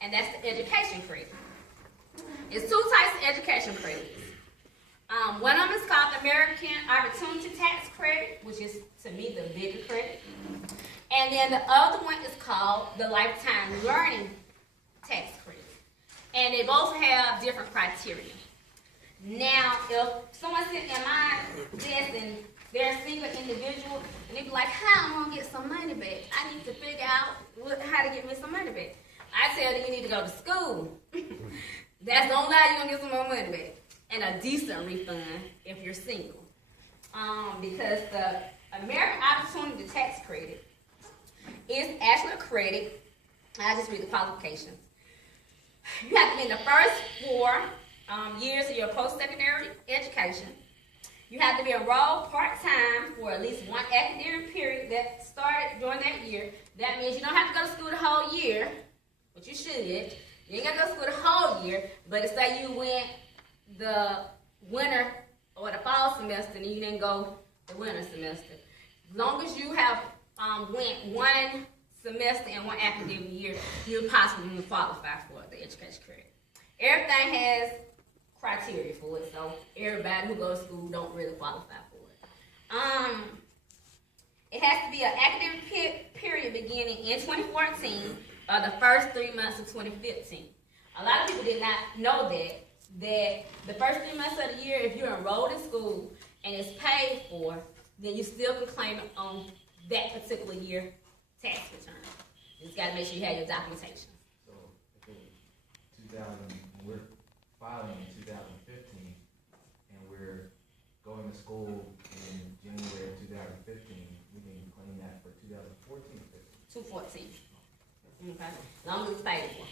and that's the education credit. It's two types of education credits. One of them is called the American Opportunity Tax Credit, which is, to me, the bigger credit. And then the other one is called the Lifetime Learning Tax Credit. And they both have different criteria. Now, if someone's sitting in my desk and they're a single individual, and they be like, how am I going to get some money back? I need to figure out how to get me some money back. I tell them you need to go to school. That's the only way you're going to get some more money back. And a decent refund if you're single. Because the American Opportunity Tax Credit is actually a credit. I'll just read the qualifications. You have to be in the first 4 years of your post-secondary education. You have to be enrolled part-time for at least one academic period that started during that year. That means you don't have to go to school the whole year, but you should. You ain't got to go to school the whole year, but it's like you went the winter or the fall semester and you didn't go the winter semester. As long as you have went one semester and one academic year, you'll possibly qualify for the education credit. Everything has criteria for it, so everybody who goes to school don't really qualify for it. It has to be an academic period beginning in 2014 or the first 3 months of 2015. A lot of people did not know that the first 3 months of the year, if you're enrolled in school and it's paid for, then you still can claim it on that particular year tax return. You just got to make sure you have your documentation. So if it was 2000, we're filing in 2015, and we're going to school in January of 2015, we can claim that for 2014 or 15? 214. Okay. As long as it's paid for.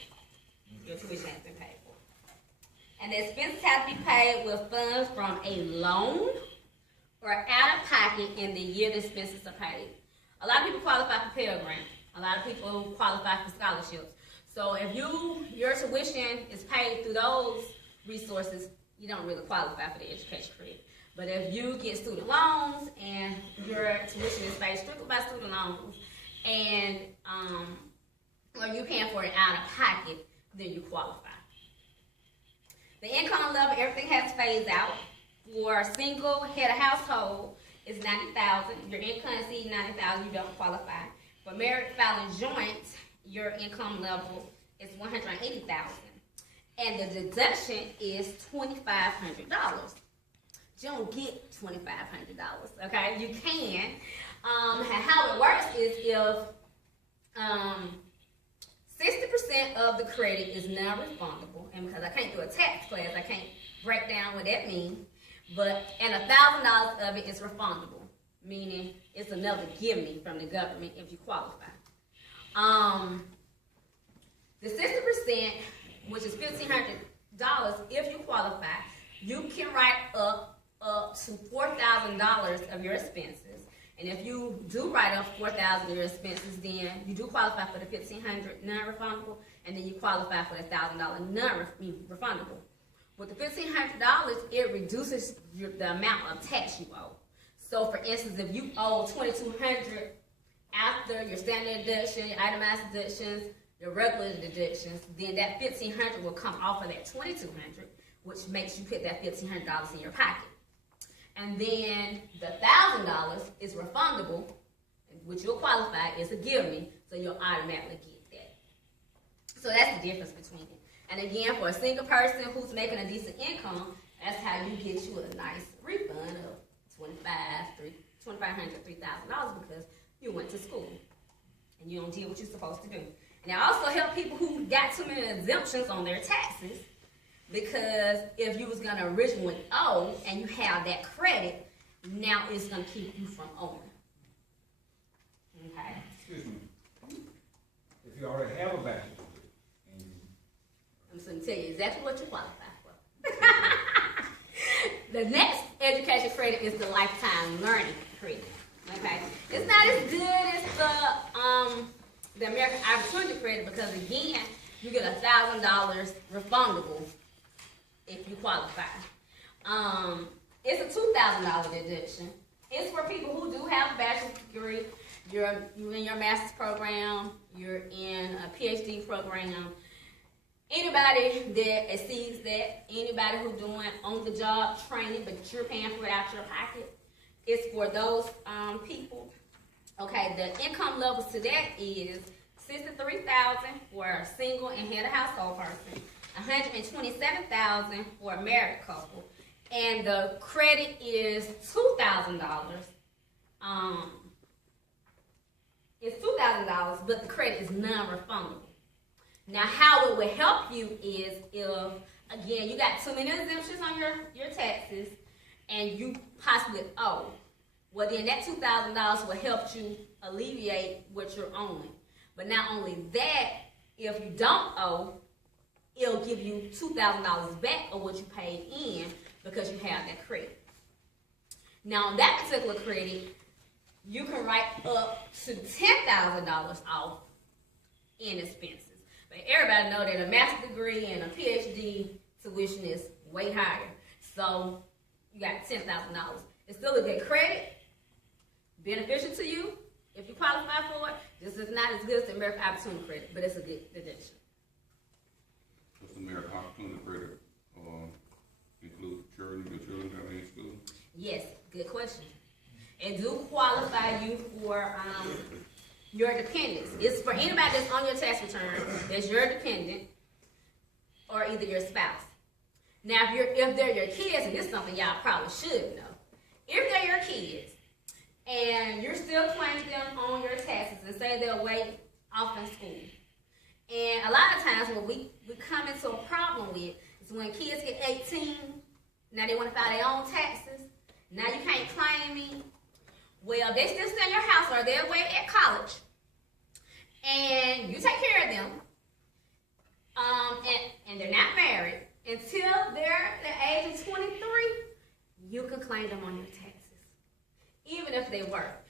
Your tuition has been paid for. And the expenses have to be paid with funds from a loan or out of pocket in the year the expenses are paid. A lot of people qualify for Pell Grant. A lot of people qualify for scholarships. So if your tuition is paid through those resources, you don't really qualify for the education credit. But if you get student loans and your tuition is paid strictly by student loans, and or you paying for it out of pocket, then you qualify. The income level, everything has to phase out. For a single head of household, it's $90,000. Your income exceeds $90,000, you don't qualify. For married, filing joint, your income level is $180,000, and the deduction is $2,500. You don't get $2,500. Okay, you can. How it works is if 60% of the credit is non-refundable, and because I can't do a tax class, I can't break down what that means. And $1,000 of it is refundable, meaning it's another gimme from the government if you qualify. The 60%, which is $1,500, if you qualify, you can write up to $4,000 of your expenses. And if you do write up $4,000 of your expenses, then you do qualify for the $1,500 non-refundable, and then you qualify for the $1,000 non-refundable. With the $1,500, it reduces the amount of tax you owe. So, for instance, if you owe $2,200 after your standard deduction, your itemized deductions, your regular deductions, then that $1,500 will come off of that $2,200, which makes you put that $1,500 in your pocket. And then the $1,000 is refundable, which you'll qualify as a gimme, so you'll automatically get that. So that's the difference between it. And again, for a single person who's making a decent income, that's how you get you a nice refund of $2,500, $3,000 because you went to school and you don't do what you're supposed to do. And it also help people who got too many exemptions on their taxes, because if you was going to originally owe and you have that credit, now it's going to keep you from owing. Okay? Excuse me. If you already have a bachelor's degree, and I'm just going to tell you exactly what you qualify for. The next education credit is the lifetime learning credit. Okay? It's not as good as the American Opportunity Credit, because again, you get $1,000 refundable if you qualify. It's a $2,000 deduction. It's for people who do have a bachelor's degree. You're in your master's program, you're in a PhD program, Anybody that exceeds that, anybody who's doing on-the-job training, but you're paying for it out your pocket, it's for those people. Okay, the income levels to that is $63,000 for a single and head of household person, $127,000 for a married couple, and the credit is $2,000. It's $2,000, but the credit is non-refundable. Now, how it will help you is if, again, you got too many exemptions on your taxes and you possibly owe. Well, then that $2,000 will help you alleviate what you're owing. But not only that, if you don't owe, it'll give you $2,000 back of what you paid in because you have that credit. Now, on that particular credit, you can write up to $10,000 off in expenses. But everybody know that a master's degree and a PhD tuition is way higher. So you got $10,000. It's still a good credit, beneficial to you if you qualify for it. This is not as good as the American Opportunity Credit, but it's a good deduction. Does the American Opportunity Credit include children? Your children that are in school? Yes, good question. And do qualify you for your dependents. It's for anybody that's on your tax return that's your dependent or either your spouse. Now, if they're your kids, and this is something y'all probably should know, if they're your kids and you're still claiming them on your taxes and say they're way off in school, and a lot of times what we come into a problem with is when kids get 18, now they want to file their own taxes, now you can't claim me. Well, they still stay in your house or they're away at college, and you take care of them, and they're not married until they're the age of 23, you can claim them on your taxes, even if they work.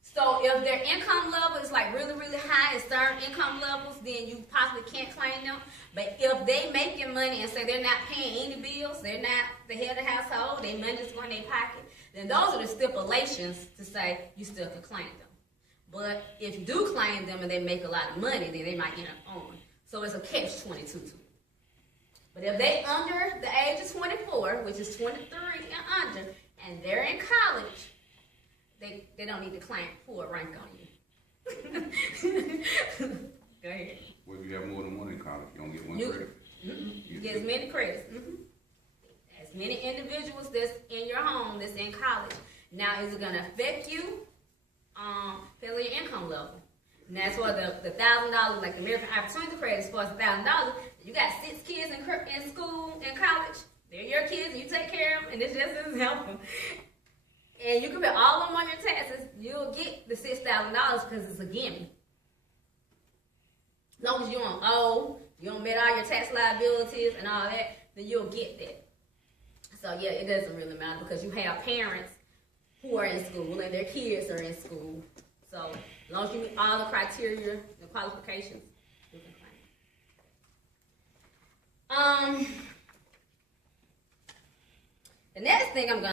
So if their income level is like really, really high in certain income levels, then you possibly can't claim them. But if they making money and say they're not paying any bills, they're not the head of the household, their money just going in their pocket, then those are the stipulations to say you still can claim them. But if you do claim them and they make a lot of money, then they might end up owing. So it's a catch-22 to it. But if they under the age of 24, which is 23 and under, and they're in college, they don't need to claim full rank on you. Go ahead. Well, if you have more than one in college, you don't get one credit? You get as many credits. As many individuals that's in your home that's in college. Now, is it going to affect you? Depends on your income level. And that's why the $1,000, like the American Opportunity Credit, as far as $1,000, you got 6 kids in school, in college. They're your kids, and you take care of them, and it just doesn't help them. And you can put all of them on your taxes, you'll get the $6,000 because it's a gimme. As long as you don't owe, you don't met all your tax liabilities and all that, then you'll get that. So yeah, it doesn't really matter because you have parents who are in school and their kids are in school. So as long as you meet all the criteria, the qualifications, you can claim. The next thing I'm going